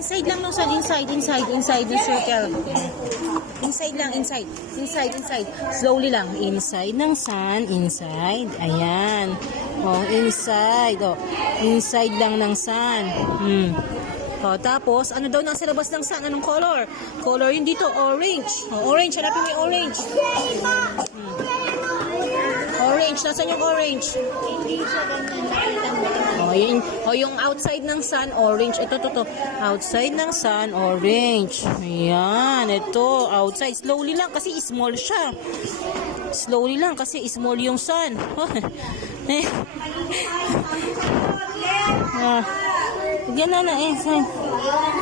Inside lang no, son. Inside the circle. Inside lang, inside. Slowly lang. Inside ng sun, inside. Ayan. Oh, inside. Oh, inside lang ng sun. Oh, tapos, ano daw nasa labas ng sun? Anong color? Color yun dito, orange. Oh, orange. Hanapin mo yung orange. Orange. Nasaan yung orange? Hindi siya ganyan. Yung outside ng sun, orange. Ito. Outside ng sun, orange. Ayan, ito. Outside. Slowly lang kasi small siya. Slowly lang kasi small yung sun. Yan na, inside.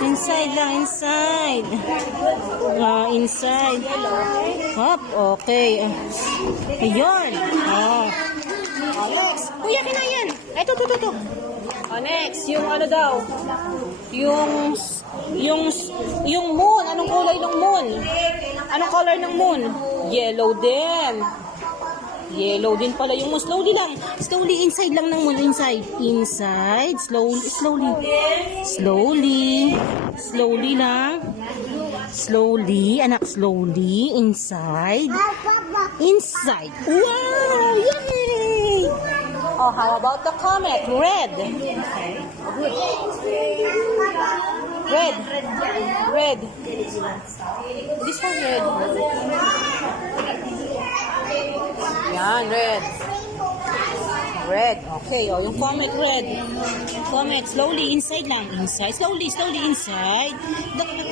Inside lang, inside. Inside. Hop, okay. Ayun. Next. Kuya, kinayan. Ito. Next, yung ano daw? Yung moon. Anong kulay ng moon? Anong color ng moon? Yellow din. Yellow din pala yung moon. Slowly lang. Slowly, inside lang ng moon. Inside. Slowly lang. Slowly, anak, slowly. Inside. Wow! Yay! Oh, how about the comet? Red. This one red. Yan, red. Okay, oh, yung comet red. Comet, slowly, inside lang. Slowly, inside.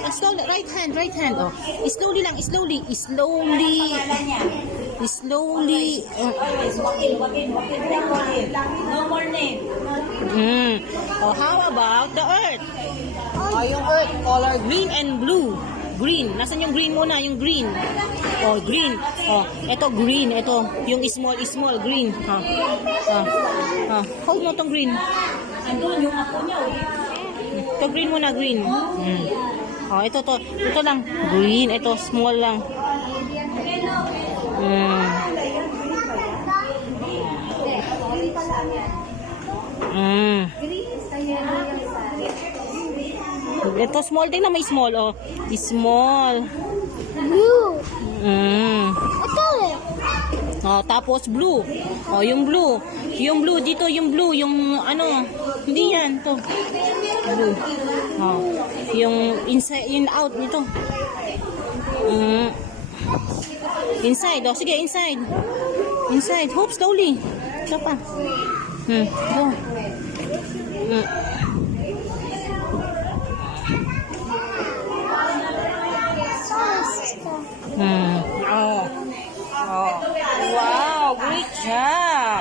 Slowly, right hand, oh. Slowly lang. No more name. Oh, how about the earth? Oh, yung earth, color green and blue. Green. Nasaan yung green muna? Yung green. Oh, green. Oh, ito green. Ito, yung small green. Hold mo tong green. Andun yung ako niya. Ito green muna, green. Oh, ito lang. Green. Ito, small lang. Ito small din na may small, oh. Small. Blue. Ito. Oh, tapos blue. Oh, yung blue. Yung blue dito, yung blue, yung ano, hindi yan to. Blue. Oh, yung inside, in out nito. Inside, oh, sige, inside. Hope slowly. Ito pa. Go. Wow, great job.